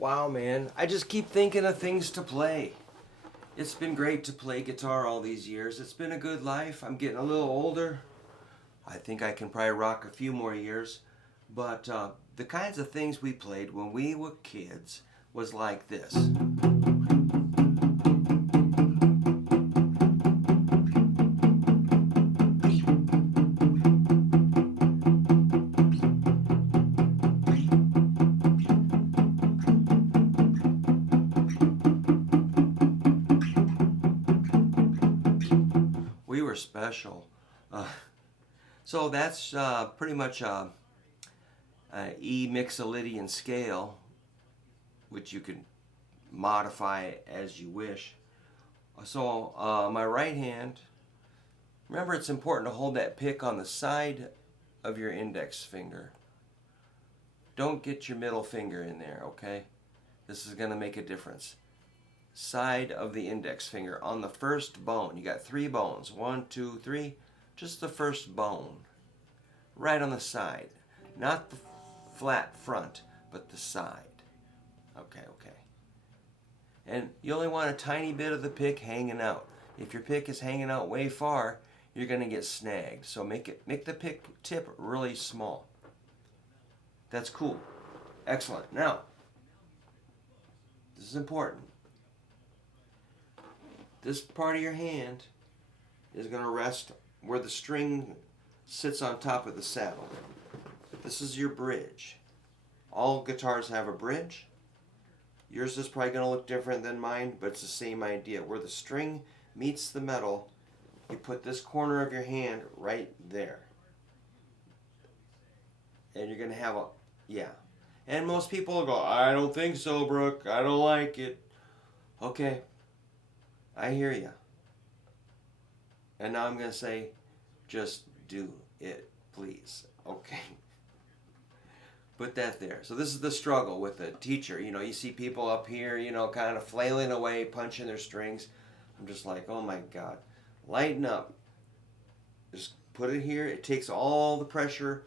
Wow, man, I just keep thinking of things to play. It's been great to play guitar all these years. It's been a good life. I'm getting a little older. I think I can probably rock a few more years. But the kinds of things we played when we were kids was like this. We were special. So that's pretty much E Mixolydian scale, which you can modify as you wish. So my right hand, remember it's important to hold that pick on the side of your index finger. Don't get your middle finger in there, okay? This is going to make a difference. Side of the index finger on the first bone. You got 3 bones. 1, 2, 3. Just the first bone. Right on the side. Not the flat front, but the side. Okay. And you only want a tiny bit of the pick hanging out. If your pick is hanging out way far, you're going to get snagged. So make the pick tip really small. That's cool. Excellent. Now, this is important. This part of your hand is going to rest where the string sits on top of the saddle. This is your bridge. All guitars have a bridge. Yours is probably going to look different than mine, but it's the same idea. Where the string meets the metal, you put this corner of your hand right there. And you're going to have And most people will go, I don't think so, Brook. I don't like it. Okay. I hear you. And now I'm going to say, just do it, please. Okay. Put that there. So this is the struggle with the teacher. You know, you see people up here, you know, kind of flailing away, punching their strings. I'm just like, oh my God. Lighten up. Just put it here. It takes all the pressure,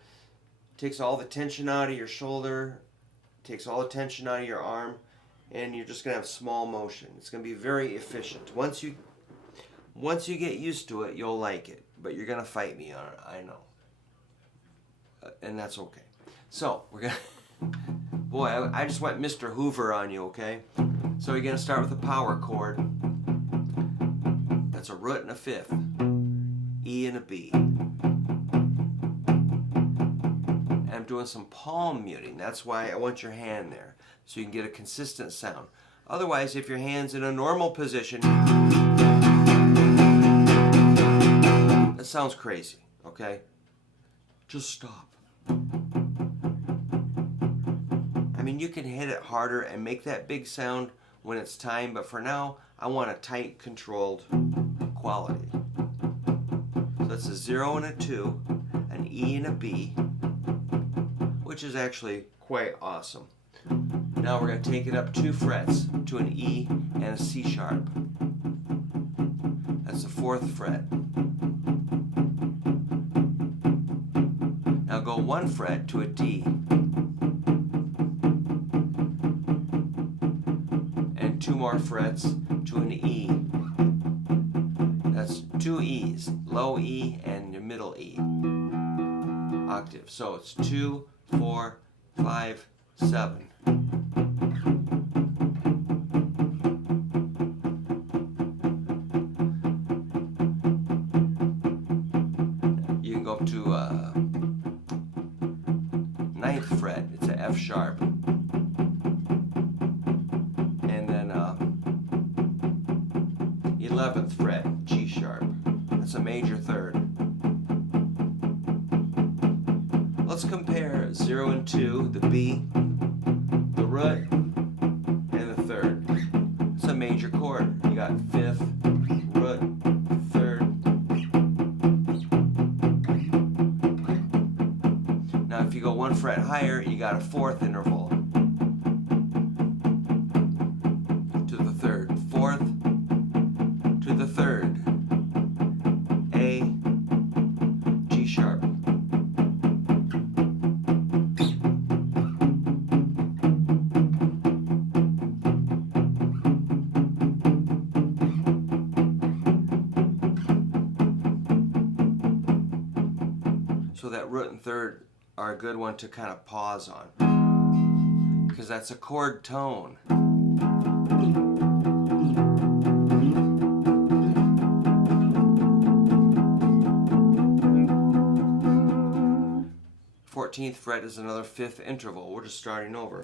takes all the tension out of your shoulder, takes all the tension out of your arm, and you're just going to have small motion. It's going to be very efficient. Once you get used to it, you'll like it. But you're going to fight me on it, I know. And that's okay. So, we're going to... Boy, I just went Mr. Hoover on you, okay? So you're going to start with a power chord. That's a root and a fifth. E and a B. And I'm doing some palm muting. That's why I want your hand there. So you can get a consistent sound. Otherwise, if your hand's in a normal position, that sounds crazy, okay? Just stop. I mean, you can hit it harder and make that big sound when it's time, but for now, I want a tight, controlled quality. So that's a 0 and a 2, an E and a B, which is actually quite awesome. Now we're going to take it up 2 frets to an E and a C sharp. That's the 4th fret. Now go 1 fret to a D. And 2 more frets to an E. That's 2 E's, low E and your middle E octave. So it's 2, 4, 5, 7. You can go up to 9th fret, it's an F sharp. And then 11th fret, G sharp. That's a major 3rd. Let's compare 0 and 2, the B, the root, and the 3rd. It's a major chord. You got 5th, root, 3rd. Now if you go 1 fret higher, you got a 4th interval. To the 3rd. 4th to the 3rd. A, G sharp. root and third are a good one to kind of pause on, because that's a chord tone. 14th fret is another fifth interval. We're just starting over.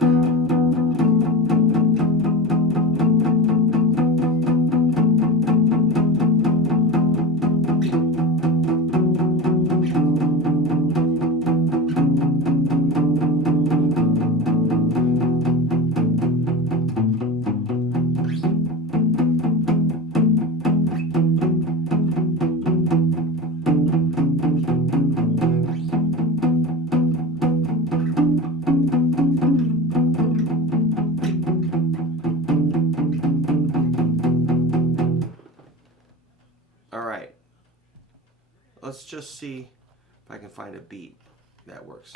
Alright, let's just see if I can find a beat that works.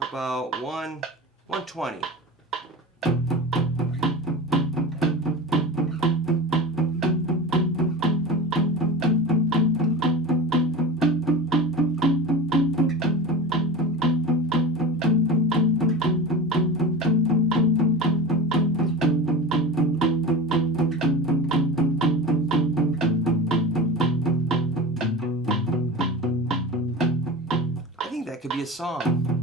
About 120. I think that could be a song.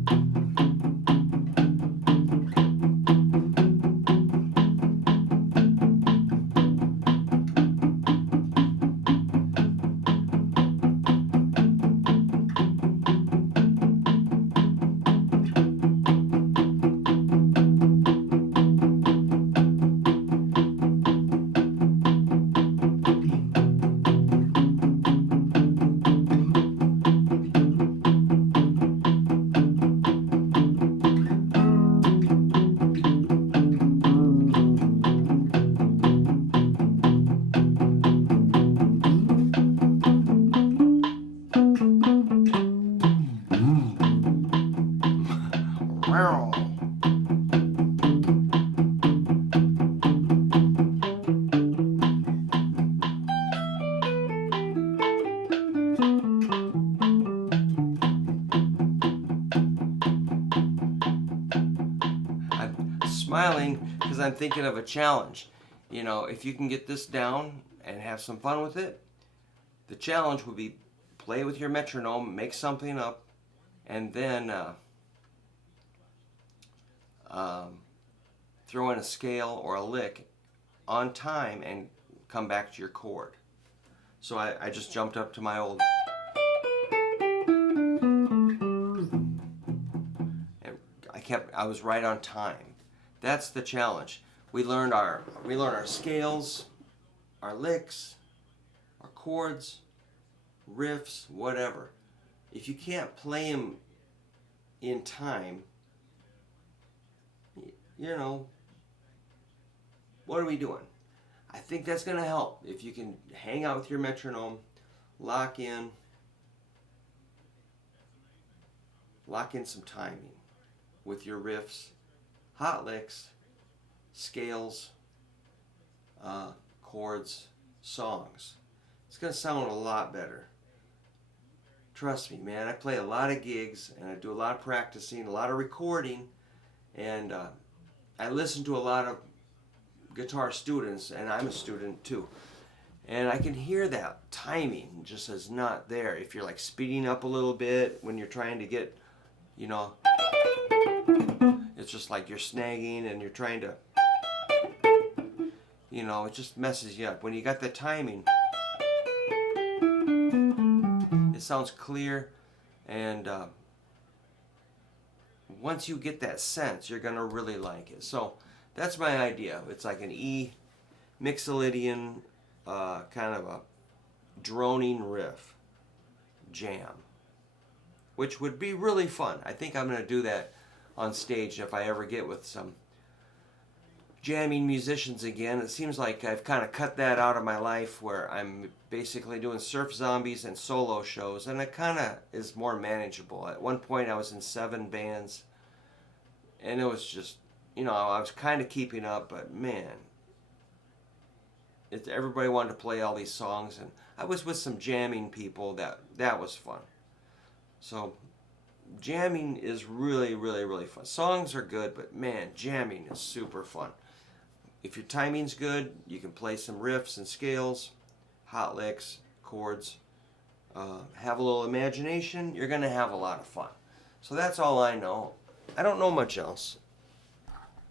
I'm smiling because I'm thinking of a challenge. You know, if you can get this down and have some fun with it, the challenge would be play with your metronome, make something up, and then throw in a scale or a lick on time and come back to your chord. So I just jumped up to my old, and I was right on time. That's the challenge. We learned our scales, our licks, our chords, riffs, whatever. If you can't play them in time, you know, what are we doing? I think that's going to help if you can hang out with your metronome, lock in some timing with your riffs, hot licks, scales, chords, songs. It's going to sound a lot better. Trust me, man, I play a lot of gigs and I do a lot of practicing, a lot of recording, and I listen to a lot of guitar students, and I'm a student too. And I can hear that timing just is not there. If you're like speeding up a little bit when you're trying to get, you know, it's just like you're snagging and you're trying to, you know, it just messes you up. When you got the timing, it sounds clear, and once you get that sense, you're gonna really like it. So that's my idea. It's like an E Mixolydian kind of a droning riff jam, which would be really fun. I think I'm going to do that on stage if I ever get with some jamming musicians again. It seems like I've kind of cut that out of my life, where I'm basically doing surf zombies and solo shows, and it kind of is more manageable. At one point I was in 7 bands, and it was just, you know, I was kind of keeping up, but man, everybody wanted to play all these songs, and I was with some jamming people. That was fun. So jamming is really, really, really fun. Songs are good, but man, jamming is super fun. If your timing's good, you can play some riffs and scales, hot licks, chords. Have a little imagination, you're going to have a lot of fun. So that's all I know. I don't know much else.